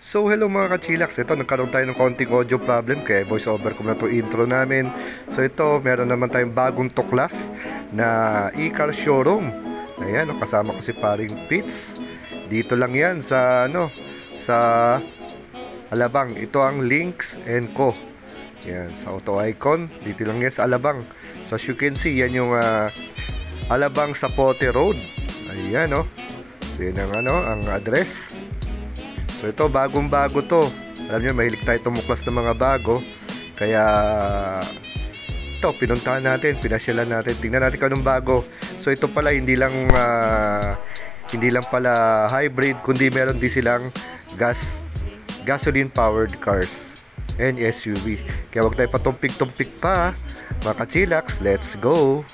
So hello mga ka-chillax, ito nagkaroon tayo ng konting audio problem kaya voice over ko na to intro namin. So ito, meron naman tayong bagong tuklas na e-car showroom. Ayan, kasama ko si paring Pitts. Dito lang yan sa sa Alabang. Ito ang Links & Co. Yan, sa Auto Icon. Dito lang yan sa Alabang. So as you can see, yan yung Alabang Zapote Road. Ayan So yan ang address. So ito, bagong-bago to. Alam nyo, mahilig tayo tumuklas ng mga bago. Kaya ito, pinuntahan natin, pinasyalan natin. Tingnan natin kung anong bago. So ito pala, hindi lang pala hybrid, kundi meron din silang gasoline powered cars and SUV. Kaya wag tayo patumpik-tumpik pa. Mga ka-chillax, let's go!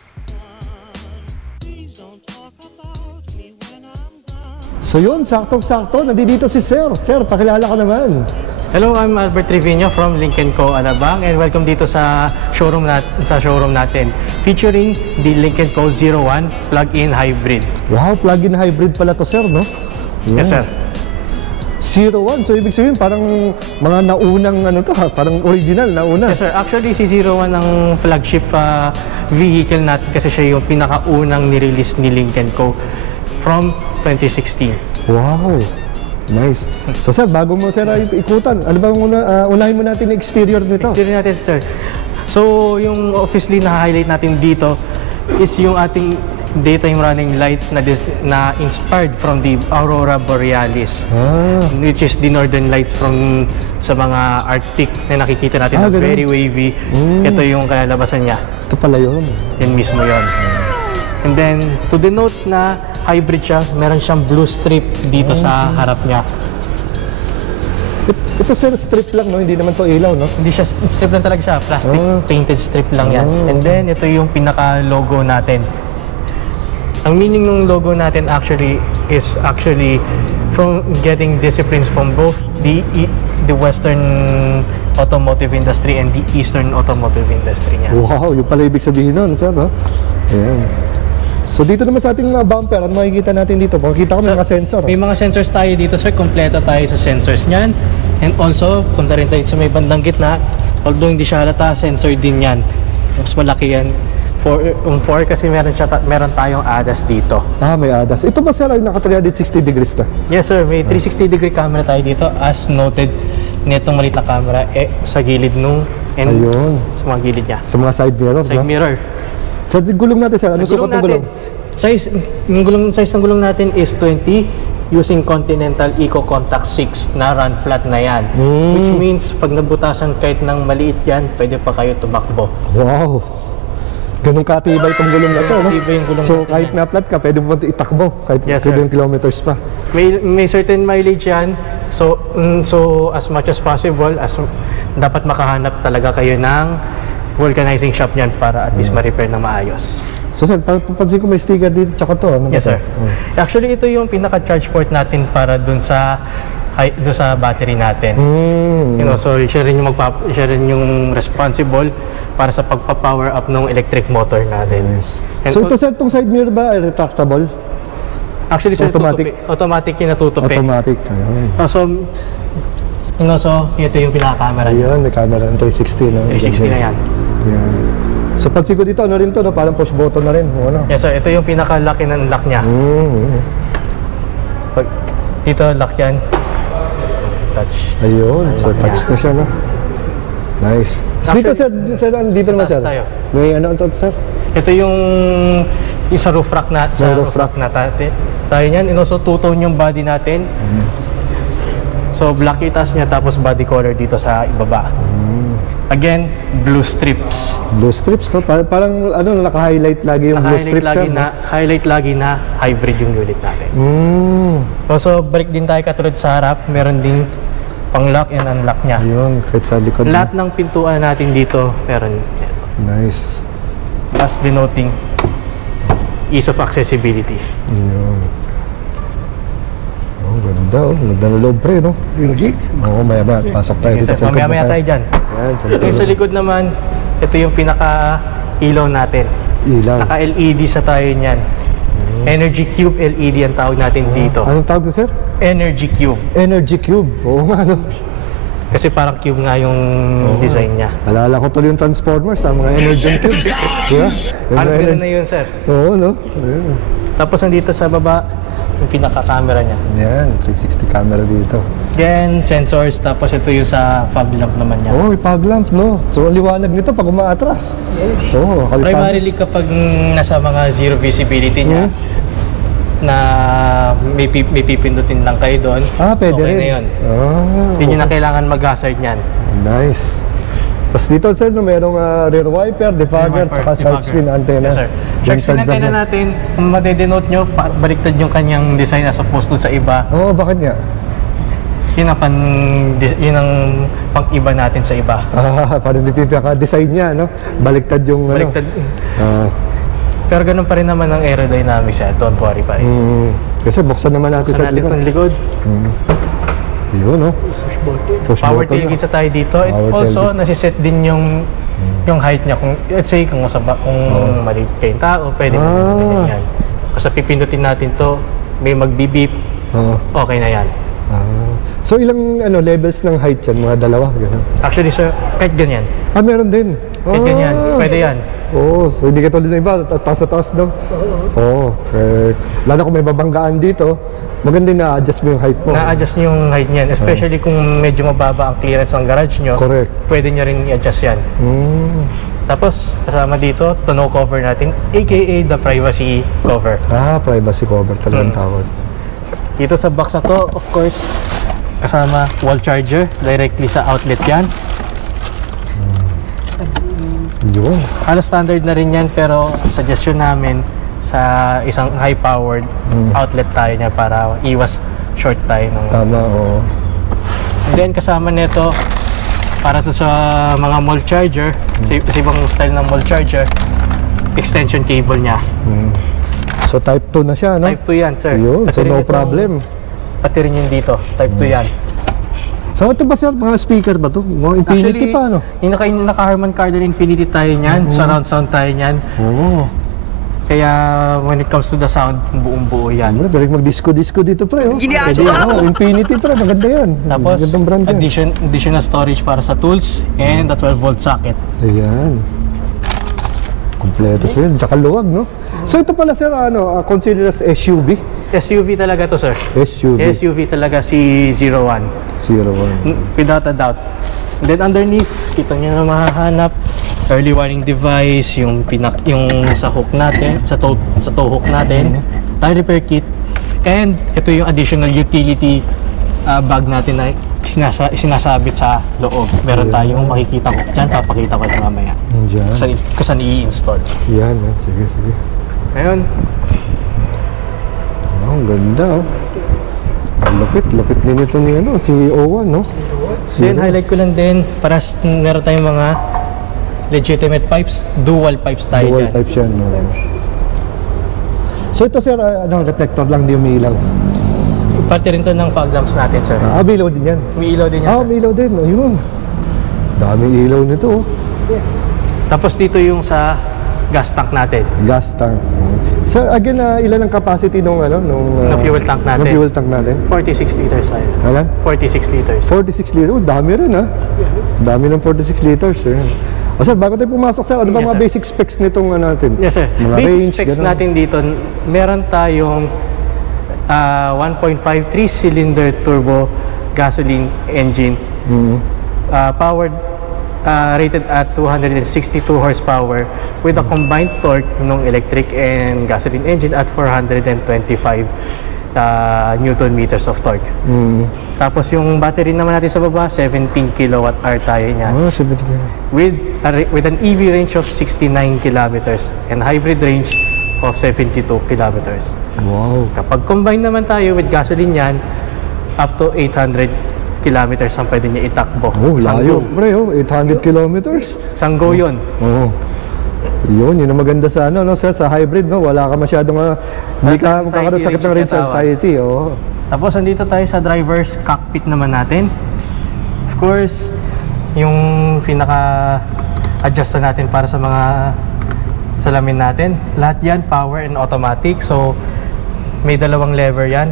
So yun, saktong-sakto, nandito si Sir. Sir, pakilala ka naman. Hello, I'm Albert Trevino from Link & Co. Alabang and welcome dito sa showroom natin featuring the Link & Co. 01 plug-in hybrid. Wow, plug-in hybrid pala to, Sir, no? Yeah. Yes, sir. 01, so ibig sabihin parang mga naunang parang original, nauna. Yes, sir. Actually, si 01 ang flagship vehicle natin kasi siya yung pinakaunang nirelease ni Link & Co. from 2016. Wow, nice. So sir, bago mo sir ikutan, ano ba unahin mo natin yung exterior nito? Exterior natin, sir. So, yung obviously na-highlight natin dito is yung ating daytime running light na inspired from the Aurora Borealis, which is the northern lights from sa mga Arctic na nakikita natin na very wavy. Ito yung kalalabasan niya. Ito pala yun. Yun mismo yun. And then, to denote na hybrid siya, meron siyang blue strip dito sa harap niya. Ito sir, strip lang, no? Hindi naman to ilaw, no? Hindi siya, strip lang talaga siya. Plastic painted strip lang yan. And then, ito yung pinaka-logo natin. Ang meaning ng logo natin is from getting disciplines from both the Western automotive industry and the Eastern automotive industry niya. Wow, yung pala ibig sabihin nun, sir, no? Ayan. So dito naman sa ating bumper, ano makikita natin dito? Makikita ko may mga sensor. May mga sensors tayo dito, sir. Kompleto tayo sa sensors niyan. And also, punta rin tayo sa may bandang gitna. Although hindi siya halata, sensor din yan. Mas malaki yan. For kasi meron tayong ADAS dito. May ADAS. Ito ba sir ay naka 360 degrees na? Yes, sir. May 360 degree camera tayo dito as noted nitong maliit na camera sa gilid nung sa mga gilid niya. Sa mga side mirror, side mirror. Sa gulong natin, sir, anong sukat ng gulong? Size ng gulong natin is 20 using Continental Eco Contact 6 na run flat na yan. Which means, pag nabutasan kahit ng maliit yan, pwede pa kayo tumakbo. Wow! Ganun katibay itong gulong na ito, no? So, kahit na-flat ka, pwede mo itakbo, kahit ilang kilometers pa. May certain mileage yan. So as much as possible, dapat makahanap talaga kayo ng vulcanizing shop niyan para at least ma-repair na maayos. So sir, papansin ko may sticker dito, tsaka to. Yes, sir. Actually, ito yung pinaka-charge port natin para dun sa battery natin. So siya rin yung responsible para sa pagpa-power up ng electric motor natin. So ito sir, itong side mirror ba ay retractable? Actually, sir, automatic yung natutupi. Automatic. So, ito yung pinaka-camera niya. Ayan, may camera ng 360, no? 360 na yan. Ayan. So, pansin ko dito, ano rin to, no? Parang push button na rin. Yes, sir. Ito yung pinaka-lock and unlock niya. Pag dito, lock yan. Touch. Ayun. So, touch na siya, no? Nice. Actually, dito naman, sir. May ano ito, sir? Ito yung sa roof rack na tayo niyan. And also, two-tone yung body natin. So, black itas niya tapos body color dito sa ibaba. Again, blue strips. Blue strips, no? Parang naka-highlight lagi yung blue strips. Highlight lagi na hybrid yung unit natin. Also, brake din tayo katulad sa harap. Meron din pang-lock and unlock niya. Ayun, kahit sa likod. Lahat ng pintuan natin dito, meron. Nice. Plus denoting ease of accessibility. Ayun. Ganda, ganda na loob pre, no? Oo, maya-maya, pasok tayo dito sa likod. Mamaya tayo dyan. Sa likod naman, ito yung pinaka-ilaw natin. Naka-LED sa tayo niyan. Energy Cube LED ang tawag natin dito. Anong tawag na, sir? Energy Cube. Energy Cube. Oo nga, no? Kasi parang cube nga yung design niya. Alala ko tuloy yung Transformers, mga Energy Cubes. Diba? Halos ganun na yun, sir. Oo, no? Ayun. Tapos nandito sa baba, yung pinaka-camera niya. Yan, 360 camera dito. Again, sensors, tapos ito yung sa fog lamp naman niya. Oh, may fog lamp, no? So, ang liwanag nito pag umaatras. Oo, Primarily kapag nasa mga zero visibility niya, na may pipindutin lang kayo doon, pwede okay rin. na yun. Ah, Hindi nyo na kailangan mag-hazard niyan. nice. Tapos dito, sir, no, merong rear wiper, defogger, tsaka shark fin antenna. Yes, sir. Shark fin antenna natin, kung madedenote nyo, baliktad yung kanyang design as opposed to sa iba. Oo, bakit nga? Yun ang pang-iba natin sa iba. Parang di pinaka-design niya, no? Baliktad yung, Baliktad. ano. Pero ganun pa rin naman ang aerodynamics yan. Don't worry pa rin. Kasi buksan naman natin Buksan natin itong likod. Yun, no? Push Power button tailgate sa tayo dito. And Power also, nasiset din yung height niya. Kung, let's say, kung maliit kayong tao, pwede naman yan. Basta pipindutin natin to, may mag-beep, okay na yan. So, ilang levels ng height yan? Mga dalawa? Ganun. Actually, sir, kahit ganyan. Meron din. Kahit ganyan, pwede yan. Oo, so hindi ka tulad ng iba, taas sa taas daw. Oo, lalo kung may babanggaan dito, maganda na-adjust mo yung height mo. Na-adjust nyo yung height niyan, especially kung medyo mababa ang clearance ng garage nyo. Correct. Pwede nyo rin i-adjust yan. Tapos, kasama dito, tonneau cover natin, aka the privacy cover. Privacy cover talagang tawag. Dito sa box na to, of course, kasama wall charger, directly sa outlet yan. Yun. Halos standard na rin yan, pero suggestion namin sa isang high-powered outlet tayo niya para iwas short tayo. Tama, oo. And then kasama nito, para sa mga mall charger, sa ibang style ng mall charger, extension cable niya. So type 2 na siya, no? Type 2 yan, sir. Yun, so no problem. Pati rin yun dito, type 2 yan. So ito ba sir, mga speaker ba to? Mga Infinity pa, no? Yung naka-Harman Kardon Infinity tayo niyan, surround sound tayo niyan. Kaya when it comes to the sound, buong-buo yan. Pwede mag-disco-disco dito, pre. Infinity, pre. Maganda yan. Tapos, magandang brand yan. additional storage para sa tools and the 12-volt socket. Ayan. Kompleto sir. Tsaka luwag, no? So ito pala sir, considered as SUV? SUV talaga to, sir. SUV talaga si 01. 01. Without a doubt. And then underneath, kita nyo na mahahanap early warning device, yung sa hook natin, sa tow hook natin, tire repair kit, and ito yung additional utility bag natin na sinasabit sa loob. Meron tayong makikita ko dyan, papakita ko na mamaya. Kung saan i-install. Yan, sige. Ngayon. Ang ganda, oh. Lapit din ito ni si O1, no? Then highlight ko lang din, para meron tayong mga legitimate pipes, dual pipes tayo dyan. Dual pipes yan, no? So ito sir, reflector lang, di umiilaw. Parte rin to ng fog lamps natin, sir. May ilaw din yan? May ilaw din yan, sir. May ilaw din, ayun. Daming ilaw nito, oh. Tapos dito yung sa gas tank natin. Gas tank. So again, ilan ang capacity nung fuel tank natin? Ng fuel tank natin? 46 liters tayo. Alan? 46 liters. 46 liters? Oh, dami rin, ha? Dami ng 46 liters, eh. O sir, bago tayo pumasok, sir, ano ba mga basic specs nitong natin? Yes, sir. Mga Basic range, specs ganun. natin dito, meron tayong 1.5 3-cylinder turbo gasoline engine. Powered, rated at 262 horsepower with a combined torque ng electric and gasoline engine at 425 Newton meters of torque. Tapos yung battery naman natin sa baba, 17 kWh tayo niyan. 17 With an EV range of 69 kilometers and hybrid range of 72 kilometers. Wow. Kapag combine naman tayo with gasoline yan, up to 800 kilometers ang pwede niya itakbo. Layo. Pre, 800 kilometers. Isang go yun. Yun ang maganda sa sir, sa hybrid, no? Wala ka masyadong, hindi ka makakaroon sakit ng range anxiety, Tapos, andito tayo sa driver's cockpit naman natin. Of course, yung pinaka-adjust na natin para sa mga salamin natin. Lahat yan, power and automatic. So, may dalawang lever yan.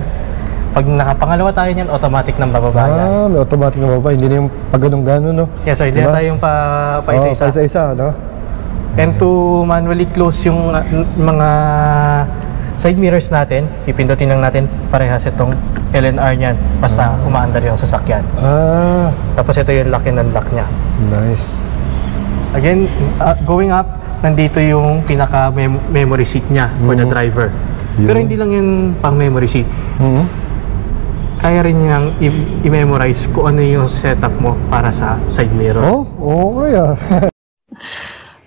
Pag nakapangalawa tayo niyan, automatic nang bababa yan. May automatic na bababa. Hindi na yung pag ganun-ganon, no? Yes sir, hindi na tayo yung pa-isa-isa. Pa-isa-isa, no? And to manually close yung mga side mirrors natin, ipindutin lang natin parehas itong LNR niyan basta umaandar yung sasakyan. Tapos ito yung lock and unlock niya. Nice. Again, going up, nandito yung pinaka memory seat niya for the driver. Pero hindi lang yun pang memory seat. Kaya rin niyang i-memorize kung ano yung setup mo para sa side mirror. Kaya.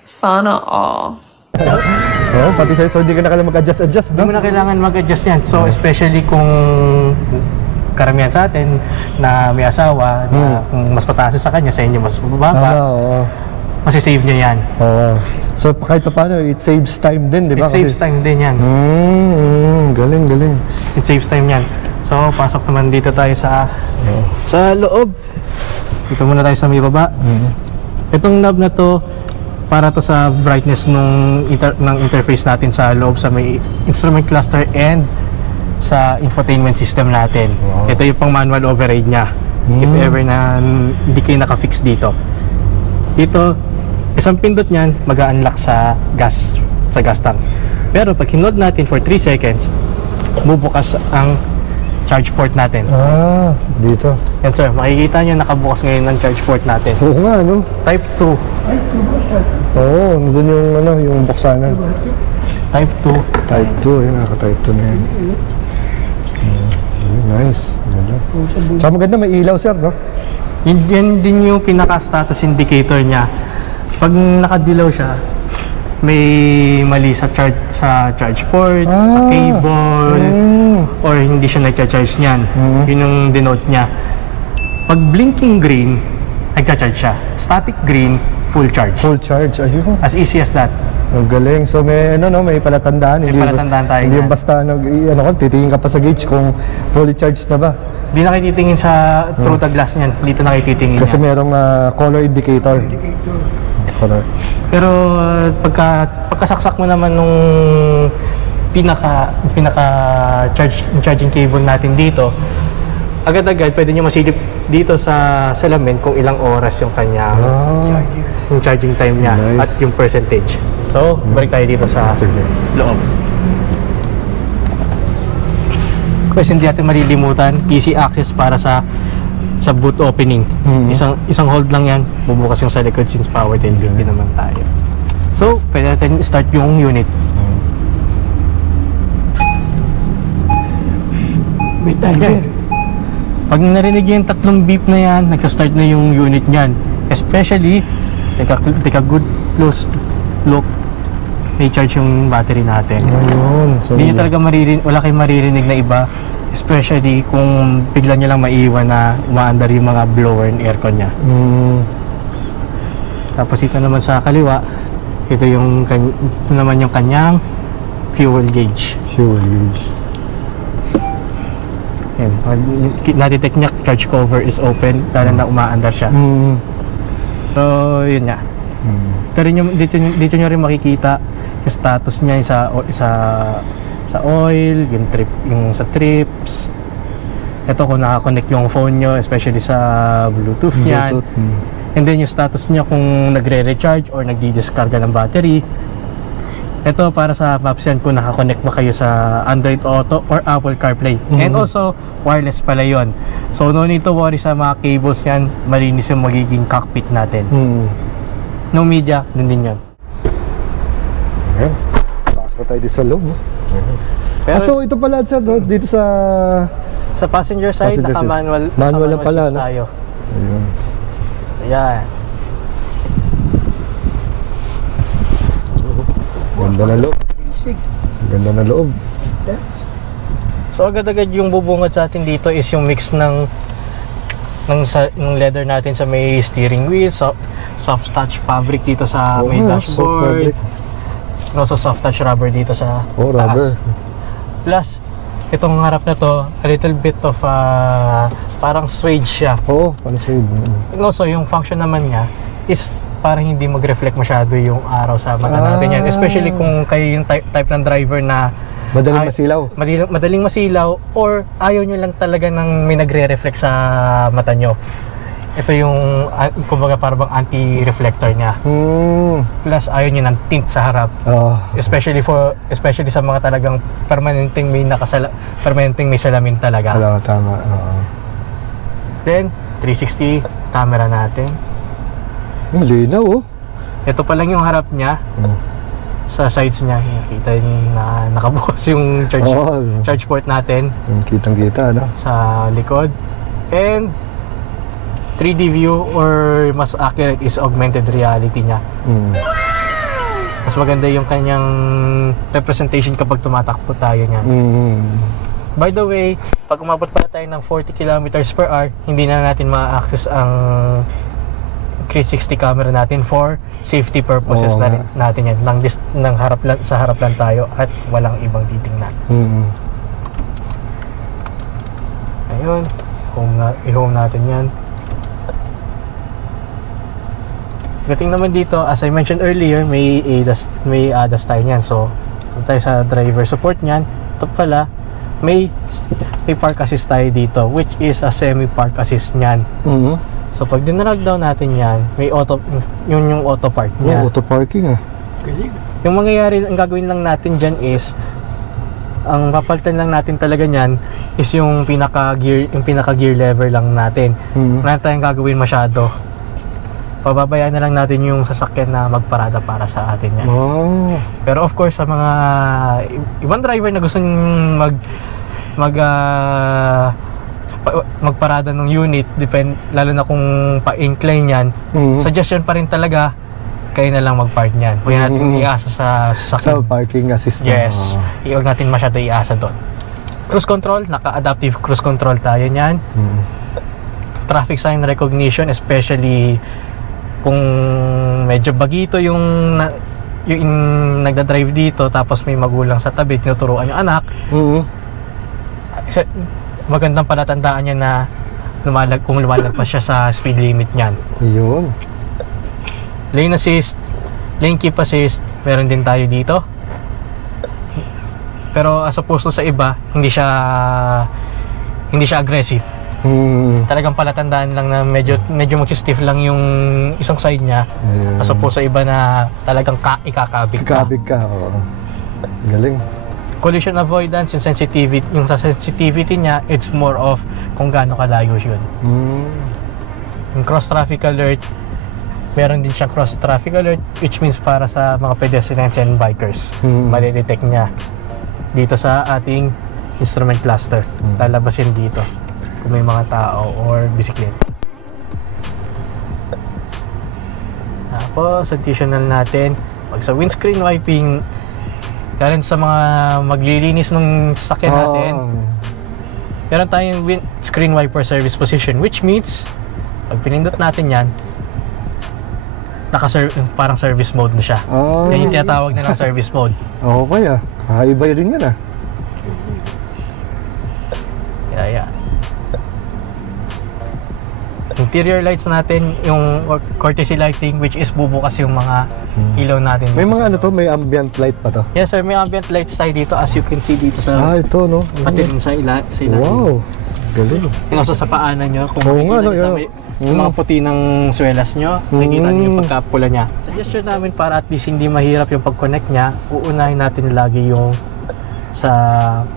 Sana all. Pati sa'yo, so hindi ka na kailangan mag-adjust, no? Hindi mo na kailangan mag-adjust yan. So, especially kung karamihan sa atin na may asawa, na kung mas pataas sa kanya, sa inyo mas mababa, masisave niya yan. So, kahit pa paano, it saves time din, di ba? It saves time din yan. Galing. It saves time yan. So, pasok naman dito tayo sa loob. Dito muna tayo sa may baba. Itong knob na to, para to sa brightness ng interface natin sa loob sa may instrument cluster and sa infotainment system natin. Ito yung pang manual override niya. If ever na hindi kayo naka-fix dito. Dito, isang pindot niyan mag-unlock sa gas tank. Pero pag hinod natin for 3 seconds, bubukas ang charge port natin. Dito. Yan sir, makikita nyo nakabukas ngayon ang charge port natin. Oo nga, no? Type 2. Nandun yung buksanan. Type 2. Type 2, yun, naka-type 2 na yan. Nice. Saka maganda, may ilaw, sir, no? Yan din yung pinaka-status indicator niya. Pag nakadilaw siya, may mali sa charge port, sa cable, or hindi siya nagcha-charge niyan. Yun yung denote niya. Pag blinking green, nagcha-charge siya. Static green, full charge. Full charge, ayun. As easy as that. Ang galing. So may may palatandaan. May palatandaan tayo. Hindi yung basta titingin ka pa sa gauge kung fully charged na ba. Hindi na kayo titingin sa through the glass niyan. Dito na kayo titingin. Kasi merong color indicator. Color. Pero pagkasaksak mo naman nung pinaka charging cable natin dito, agad-agad pwede nyo masilip dito sa salamin kung ilang oras yung kanya yung charging time niya. Nice. At yung percentage. So, balik tayo dito sa loob. Kasi hindi natin malilimutan, easy access para sa boot opening. Isang hold lang yan, bubukas yung sa likod since powered and din naman tayo. So, pwede natin start yung unit. Wait tayo. Pag narinig yung tatlong beep na yan, nagsa-start na yung unit niyan. Especially, take a good close look, may charge yung battery natin. Hindi nyo talaga wala kayong maririnig na iba. Especially kung bigla nyo lang maiiwan na umaandar yung mga blower and aircon niya. Tapos ito naman sa kaliwa, ito naman yung kanyang fuel gauge. Yan. Natitake niya, charge cover is open, lalo na umaandar siya. So, yun nga. Dito nyo rin makikita yung status niya sa oil, yung sa trips. Ito kung nakakonect yung phone nyo, especially sa Bluetooth niyan. And then yung status niya kung nagre-recharge or nagdi-discarga ng battery. Ito para sa maps yan kung nakakonect ba kayo sa Android Auto or Apple CarPlay. And also, wireless pala yun. So no need to worry sa mga cables yan, malinis yung magiging cockpit natin. No media, din yun. Okay. Takas pa tayo dito sa loob. Pero, so ito pala sir, dito sa passenger side, naka-manual lang pala tayo. Ayan. Ganda na loob. So agad-agad yung bubungad sa atin dito is yung mix ng leather natin sa may steering wheel, soft touch fabric dito sa may dashboard. And also soft touch rubber dito sa taas. Plus, itong harap na to, a little bit of parang suede siya. Parang suede. And also, yung function naman niya is parang hindi mag-reflect masyado yung araw sa mata natin yan. Especially kung kayo yung type ng driver na Madaling masilaw. Madaling masilaw or ayaw nyo lang talaga ng may nagre-reflect sa mata nyo. Ito yung, kumbaga parang anti-reflector niya. Plus ayaw nyo ng tint sa harap. Especially sa mga talagang permanenteng may salamin talaga. Tama. Then 360 camera natin. Linaw oh. Ito pa lang yung harap niya. Sa sides niya, nakita yung na nakabukas yung charge port natin. Kitang-kita, no? Sa likod. And 3D view or mas accurate is augmented reality niya. Mas maganda yung kanyang representation kapag tumatakbo tayo niyan. By the way, pag umabot pala tayo ng 40 kilometers per hour, hindi na natin ma-access ang 360 camera natin for safety purposes na rin natin yan. Sa harap lang tayo at walang ibang titingnan. Ayun, i-home natin yan. Gating naman dito, as I mentioned earlier, may ADAS tayo niyan. So, ito tayo sa driver support niyan. Ito pala, may park assist tayo dito, which is a semi-park assist niyan. So, pag dinarag down natin yan, may yung auto park niya. Auto parking Yung mangyayari, ang gagawin lang natin dyan is, ang papalitan lang natin talaga niyan is yung pinaka-gear lever lang natin. Wala tayong gagawin masyado. Pababayaan na lang natin yung sasakyan na magparada para sa atin yan. Pero of course, sa mga ibang driver na gusto magparada ng unit, lalo na kung pa-incline yan, suggestion pa rin talaga, kayo na lang mag-park niyan. Huwag natin iasa sa sasakyan. Sa parking assistant. Yes. Huwag natin masyado iasa doon. Cruise control, naka-adaptive cruise control tayo niyan. Traffic sign recognition, especially kung medyo bagito yung nagda-drive dito tapos may magulang sa tabi, tinuturuan yung anak. Magandang palatandaan niya na kung lumalagpas siya sa speed limit niyan. Yun. Lane assist, lane keep assist, meron din tayo dito. Pero as opposed to sa iba, hindi siya aggressive. Talagang palatandaan lang na medyo mag-stiff lang yung isang side niya. As opposed sa iba na talagang ikakabig ka. Galing. Collision avoidance, yung sa sensitivity niya, it's more of kung gaano kalayo yun. Yung cross traffic alert, meron din siyang cross traffic alert, which means para sa mga pedestrians and bikers. Mali-detect niya dito sa ating instrument cluster. Lalabasin dito kung may mga tao or bisikleta. Tapos additional natin, pag sa windscreen wiping, galing sa mga maglilinis ng sasakyan natin, meron tayong screen wiper service position, which means pag pinindot natin yan, parang service mode na siya. Yan yung tinatawag na ng service mode. Okay kakaiba rin yan Yeah. Interior lights natin, yung courtesy lighting, which is bubukas yung mga ilaw natin. May mga may ambient light pa to? Yes sir, may ambient lights tayo dito, as you can see dito sa ito no? pati rin sa ilalim. Wow, galing. Yung sa paanan nyo, kung makikita nyo sa mga puti ng swelas nyo, nakikita nyo yung pagkapula nya. Suggestion namin para at least hindi mahirap yung pag-connect nya, uunahin natin lagi yung sa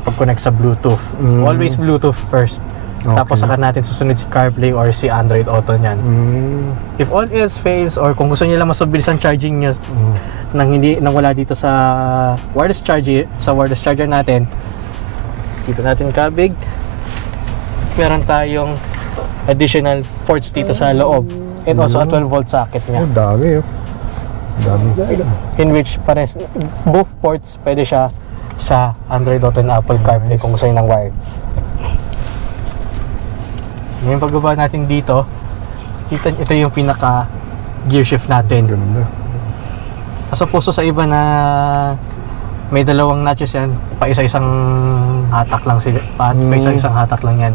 pag-connect sa Bluetooth. Always Bluetooth first. Tapos saka natin susunod si CarPlay or si Android Auto niyan. If all else fails or kung gusto niyo lang mas mabilis ang charging niyo nang wala dito sa wireless charger natin, dito natin kabig. Meron tayong additional ports dito sa loob and also a 12 volt socket niya. Dami In which both ports pwede siya sa Android Auto and Apple CarPlay kung gusto niyo ng wired. Ngayon pagbaba natin dito, ito yung pinaka gear shift natin. Ganda. As opposed sa iba na may dalawang notches yan, pa isa-isang hatak lang sila, pa isa-isang hatak lang yan.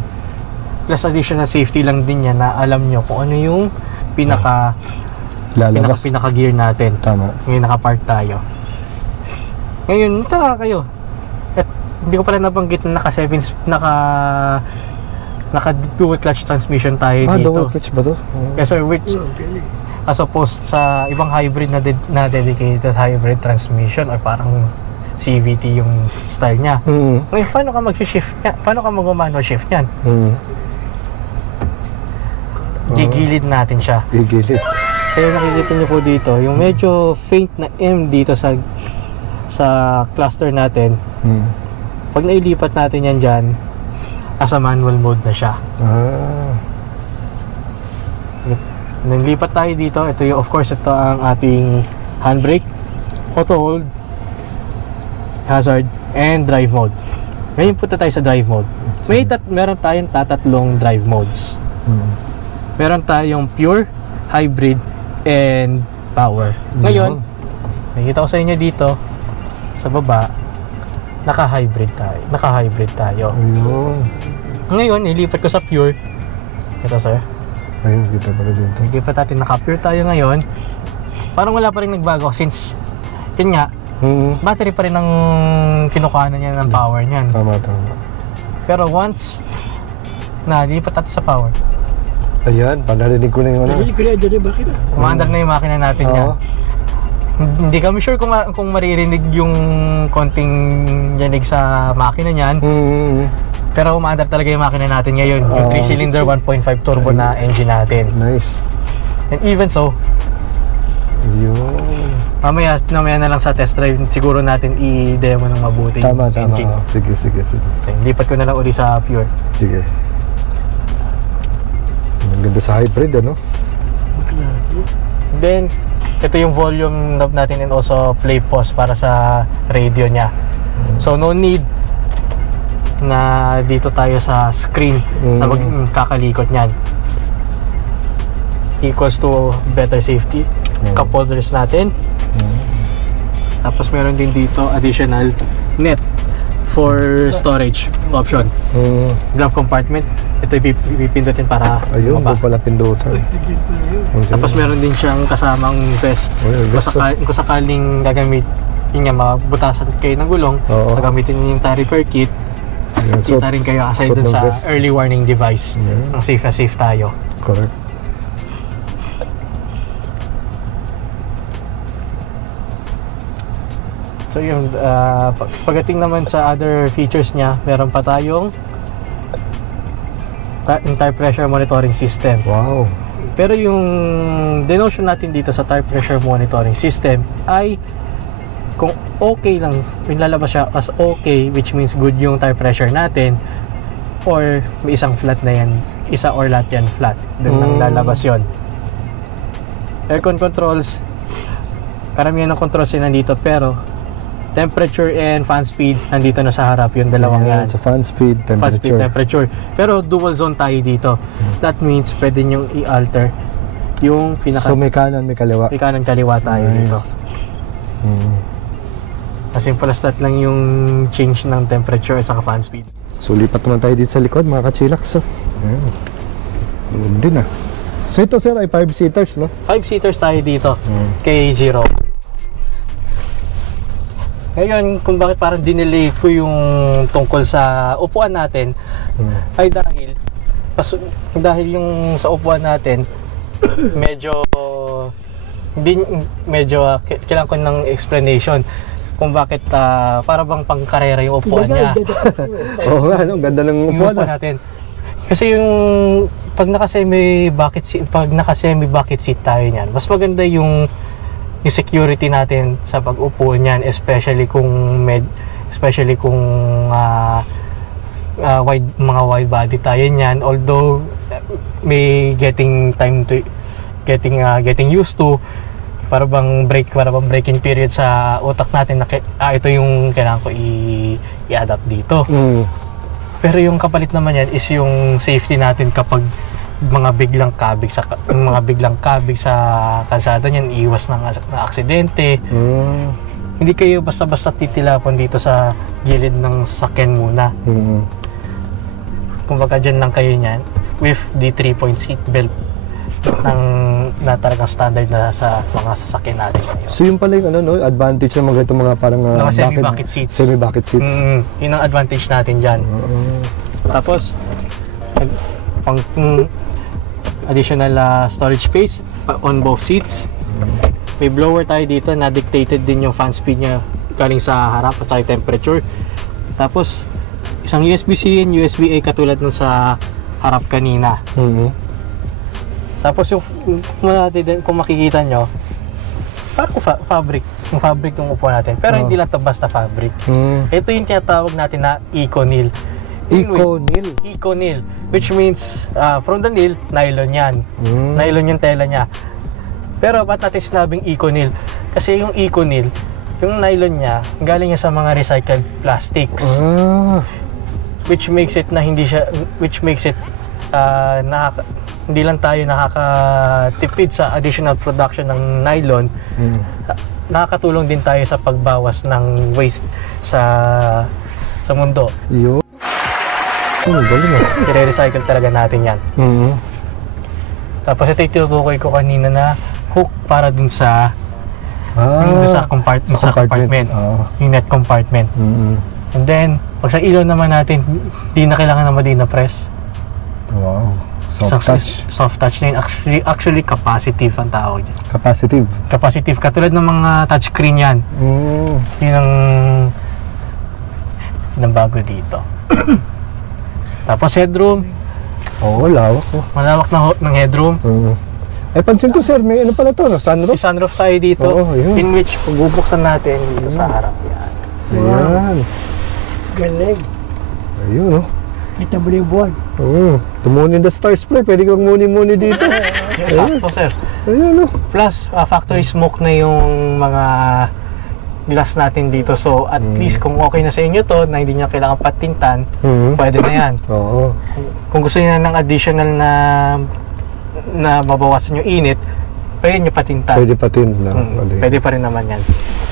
Plus additional safety lang din yan na alam nyo kung ano yung pinaka gear natin. Tama. Ngayon nakapark tayo. Ngayon, taka kayo. hindi ko pala nabanggit na naka dual clutch transmission tayo dito. Dual clutch ba to? Yes sir, which as opposed sa ibang hybrid na dedicated hybrid transmission or parang CVT yung style niya. Ngayon, paano ka mag-shift niya? Paano ka mag-manual shift niyan? Gigilid natin siya. Gigilid. Kaya nakikita niyo po dito, yung medyo faint na M dito sa cluster natin. Pag nailipat natin yan dyan, as a manual mode na siya. Nang lipat tayo dito, ito yung, of course, ito ang ating handbrake, auto hold, hazard, and drive mode. Ngayon punta tayo sa drive mode. Meron tayong tatlong drive modes. Meron tayong pure, hybrid, and power. Ngayon, nakikita ko sa inyo dito, sa baba, naka-hybrid tayo. Ngayon, ilipat ko sa pure. Ito sir. Ayun, kita pala dito. Ilipat natin, naka-pure tayo ngayon. Parang wala pa rin nagbago since, yun nga, battery pa rin ang kinukuhanan niya ng power niyan. Tama. Pero once na lipat natin sa power, ayan, panarinig ko na yung ano. umaandar na yung makina natin niya. Hindi kami sure kung maririnig yung konting yanig sa makina niyan. Pero umaandar talaga yung makina natin ngayon. Yung 3-cylinder 1.5 turbo na engine natin. Nice. And even so, mamaya na lang sa test drive, siguro natin i-demo ng mabuti yung engine. Sige. Lipat ko na lang uli sa pure. Sige. Ang ganda sa hybrid, ano? Then, ito yung volume knob natin and also play pause para sa radio niya. So, no need na dito tayo sa screen na magkakalikot niyan. Equals to better safety. Cup holders natin. Tapos meron din dito additional net for storage option. Glove compartment. Ito ipipindutin para ayun, doon pala pindutan. Tapos meron din siyang kasamang vest. Kung sakaling gagamit yun nga, mabutasan kayo ng gulong, gagamitin niyo yung tie repair kit. Kita rin kayo aside dun sa early warning device. Ang safe na safe tayo. Correct. So yun, pagdating naman sa other features niya, meron pa tayong tire pressure monitoring system. Wow. Pero yung denotion natin dito sa tire pressure monitoring system ay kung okay lang, yung lalabas siya as okay, which means good yung tire pressure natin, or may isang flat na yan, isa or lahat yan flat, doon nang lalabas yun. Aircon controls, karamihan ng controls yun nandito, pero temperature and fan speed nandito na sa harap yung dalawang yan. So fan speed, temperature. Pero dual zone tayo dito. That means pwede nyong i-alter yung pinaka... So may kanan, may kaliwa. May kanan, kaliwa tayo dito. As simple as that lang yung change ng temperature at saka fan speed. So lipat naman tayo dito sa likod mga ka-chillax. So, din ah. So ito sir ay 5-seaters, no? 5-seaters tayo dito. K0. Ngayon, kung bakit parang dinelay ko yung tungkol sa upuan natin, ay dahil yung sa upuan natin, kailangan ko ng explanation kung bakit para bang pangkarera yung upuan niya. Oo nga, no? Ganda ng upuan natin. Kasi yung pag naka-semi bucket seat tayo niyan, mas maganda yung security natin sa pag-upo niyan, especially kung mga wide body tayo niyan, although may getting used to, para bang breaking period sa utak natin na ito yung kailangan ko i-adapt dito. Pero yung kapalit naman yan is yung safety natin kapag mga biglang kabig sa kalsada niyan, iwas ng aksidente. Hindi kayo basta-basta titilapon dito sa gilid ng sasakyan muna. Kumbaga dyan lang kayo niyan with the 3-point seat belt na talagang standard na sa mga sasakyan natin ngayon. So yun pala yung ano, no, advantage ng mga itong mga parang Mga semi-bucket seats. Semi-bucket seats. Yun ang advantage natin dyan. Tapos, pang additional storage space on both seats. May blower tayo dito na dictated din yung fan speed niya galing sa harap at sa temperature. Tapos, isang USB-C and USB-A katulad nun sa harap kanina. Tapos kung makikita nyo, parang fabric. Yung fabric yung upuan natin. Pero hindi lang ito basta fabric. Ito yung tinatawag natin na ECONYL. ECONYL. Which means, from the nil, nylon yan. Nylon yung tela niya. Pero ba't natin sinabing ECONYL? Kasi yung ECONYL, yung nylon niya, galing niya sa mga recycled plastics. Which makes it hindi lang tayo nakakatipid sa additional production ng nylon, nakakatulong din tayo sa pagbawas ng waste sa mundo. Yun. Galing ah. I-recycle talaga natin yan. Tapos ito yung tinutukoy ko kanina na hook para dun sa compartment. Yung net compartment. And then, pag sa ilaw naman natin, di na kailangan na madina press. Wow. Soft touch na yun. Actually capacitive ang tawag dyan. Capacitive. Katulad ng mga touchscreen yan. Yun ang bago dito. Tapos headroom. Lawak. Malawak ng headroom. Ay, pansin ko sir, may ano pala to, no? Sunroof? May sunroof tayo dito. In which, pagbubuksan natin dito sa harap yan. Ayan. Galing. Ayun, no? Kita mo yung buwan. To Moon in the Stars play. Pwede kang muni-muni dito. Sakto, sir. Ayun, no? Plus, factory smoke na yung mga glass natin dito. So, at least kung okay na sa inyo to, na hindi nyo kailangan patintan, pwede na yan. Kung gusto nyo ng additional na mabawasan yung init, pwede nyo patintan. Pwede patin na. Pwede pa rin naman yan.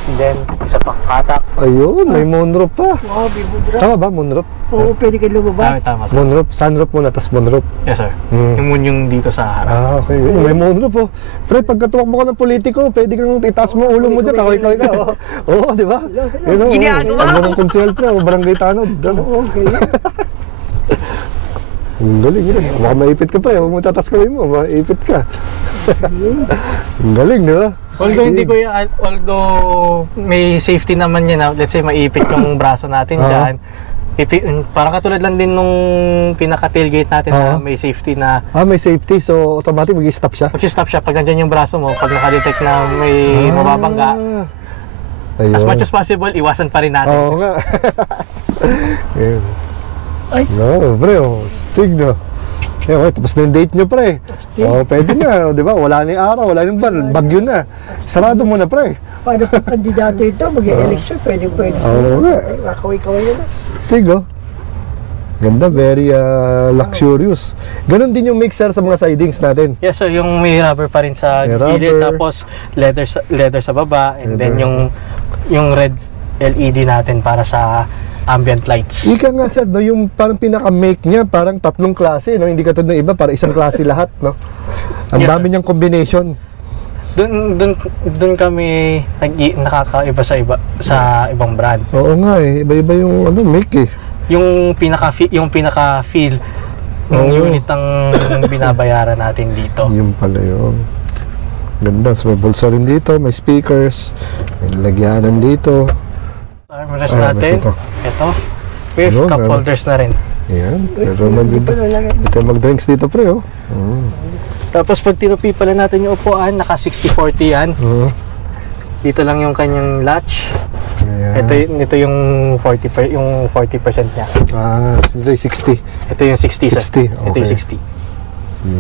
And then, isa pang katak. Ayun, may moonroof pa. Wow, may moonroof. Tama ba, moonroof? Oo, pwede kayo lumabas. Tama, sir. Moonroof, sunroof muna, tas moonroof. Yes, sir. Yung moon yung dito sa harap. Okay. May moonroof, oh. Pre, pagkatuwak mo ka ng politiko, pwede kang itaas mo ulo mo dyan, kaway-kaway ka. Oo, di ba? Yun, oh. Ang mga konsehal pre, barangay tanod. Okay. Ang galing yun. Baka maipit ka pre, huwag mo tatas kaway mo, maipit ka. Ang galing, di ba? Although may safety naman yan, let's say maipit yung braso natin dyan, parang katulad lang din nung pinaka-tailgate natin na may safety na... may safety. So, automatic mag-stop siya? Mag-stop siya. Pag nandyan yung braso mo, pag nakadetect na may mababangga, as much as possible, iwasan pa rin natin. Oo nga. Ay! No, pre, stig na. Tapos na yung date nyo, pre. Pwede na, di ba? Wala na yung araw, wala na yung bagyo na. Sarado mo na, pre. Paano pag kandidato ito, mag-election, pwede. Oo nga. Makaway-kaway na. Stig, oh. Ganda, very luxurious. Ganon din yung mixer sa mga sidings natin. Yes, sir. Yung may rubber pa rin sa gilid, tapos leather sa baba, and then yung red LED natin para sa ambient lights. Ika nga sir, no, yung parang pinaka-make niya, parang 3 klase, no? Hindi katulad ng iba, parang 1 klase lahat, no? Ang dami niyang combination. Doon kami nakakaiba sa ibang brand. Oo nga eh, iba-iba yung make eh. Yung pinaka-feel ng unit ang binabayaran natin dito. Yung pala yun. Ganda, so may bulsa rin dito, may speakers, may lagyanan dito. Armrest natin. Ito. With cup holders na rin. Ayan. Pero ito mag-drinks dito pre, oh. Tapos pag tinupi pala natin yung upuan, naka 60-40 yan. Dito lang yung kanyang latch. Ayan. Ito yung 40% niya. Ito yung 60. Ito yung 60, sir. 60. Okay. Ito yung 60.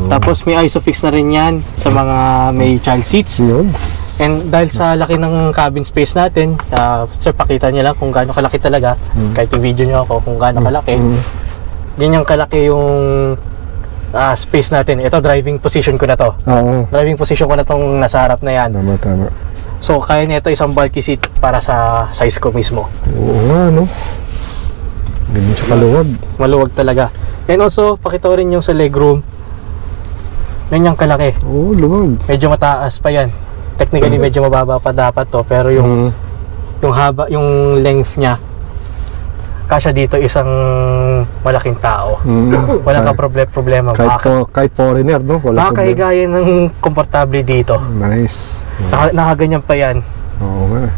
Tapos may ISOFIX na rin yan sa mga may child seats. Yun. And dahil sa laki ng cabin space natin, sir, pakita niyo lang kung gaano kalaki talaga. Kahit i-video niyo ako kung gaano kalaki. Ganyan kalaki yung space natin. Ito, driving position ko na to. Driving position ko na tong nasa harap na yan. Tama. So, kaya niya ito isang bulky seat para sa size ko mismo. Oo nga, no? Ganyan siya kaluwag. Maluwag talaga. And also, pakita ko rin yung sa legroom. Ganyang kalaki. Oh, luwag. Medyo mataas pa yan. Technically, medyo mababa pa dapat to. Pero yung haba, yung length niya, kasya dito isang malaking tao. Walang problema. Kahit foreigner, no? Makakahigayan ng komportable dito. Nice. Nakaganyan pa yan. Oo nga.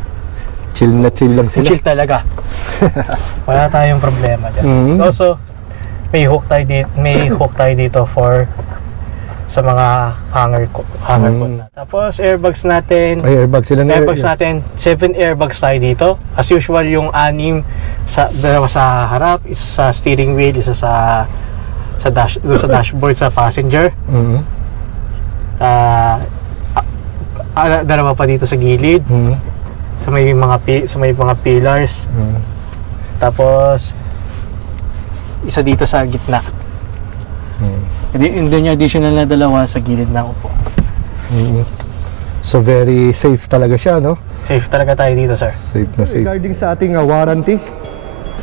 Chill na chill lang sila. Chill talaga. Wala tayong problema dyan. Also, may hook tayo dito for sa mga hanger ko na. Tapos airbags natin. Ay, airbags sila na. Airbags natin, 7 airbags tayo dito. As usual, yung 6 dalawa sa harap, isa sa steering wheel, isa sa dashboard sa passenger. Dalawa pa dito sa gilid. Sa may mga pillars. Tapos isa dito sa gitna. Hindi yung additional na dalawa sa gilid na upo. So very safe talaga siya, no? Safe talaga tayo dito, sir. Safe na safe. Regarding sa ating warranty?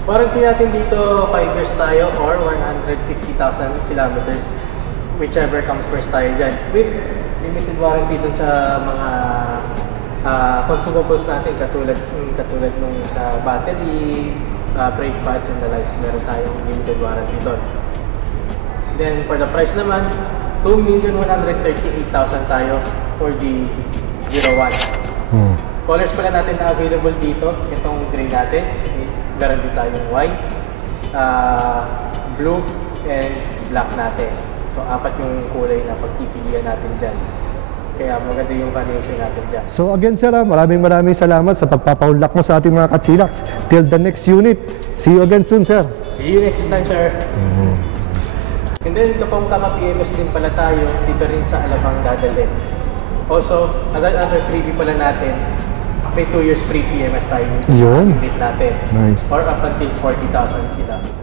Warranty natin dito 5 years tayo or 150,000 kilometers, whichever comes first tayo dyan. With limited warranty dun sa mga consumables natin katulad nung sa battery, brake pads and the like. Meron tayong limited warranty doon. Then for the price naman, 2,138,000 tayo for the 01. Colors pala natin na available dito, itong gray natin. Meron din tayong white, blue, and black natin. So 4 yung kulay na pagpipilian natin dyan. Kaya maganda yung variation natin dyan. So again sir, maraming salamat sa pagpapahulak mo sa ating mga ka-chillax. Till the next unit. See you again soon, sir. See you next time, sir. And then kapag kaka-PMS din pala tayo, dito rin sa Alabang dadalhin. Also, another freebie pala natin, may 2 years free PMS tayo sa unit natin. Nice. Or up until 40,000 kilometers.